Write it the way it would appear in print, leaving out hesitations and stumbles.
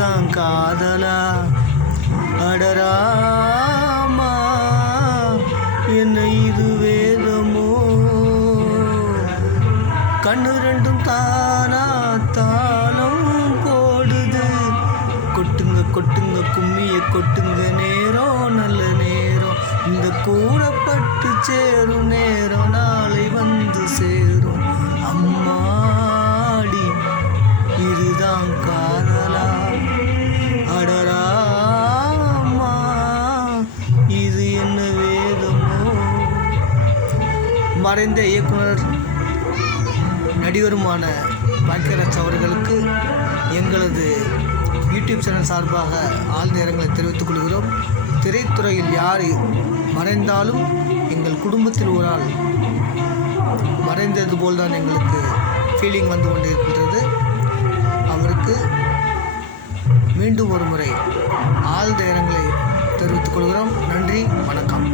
இதுதான் காதலா அடராமா என்ன இது வேதமோ கண்ணு ரெண்டும் தானா தாளம் போடுது கொட்டுங்க கொட்டுங்க கும்மிய கொட்டுங்க நேரம் நல்ல நேரம் இந்த கூடப்பட்டு சேரும் நேரம் நாளை வந்து சேரும் அம்மாடி இதுதான் காதலா அடராமா இது என்ன வேதமோ. மறைந்த இயக்குனர் நடிகருமான பாக்கியராஜ் அவர்களுக்கு எங்களது யூடியூப் சேனல் சார்பாக ஆழ்ந்த இரங்கலை தெரிவித்துக் கொள்கிறோம். திரைத்துறையில் யார் மறைந்தாலும் எங்கள் குடும்பத்தில் ஒரு ஆள் மறைந்தது போல்தான் எங்களுக்கு ஃபீலிங் வந்து கொண்டிருக்கின்றது. அவருக்கு மீண்டும் ஒரு முறை ஆழ்ந்த இரங்கலை தெரிவித்துக் கொள்கிறோம். நன்றி, வணக்கம்.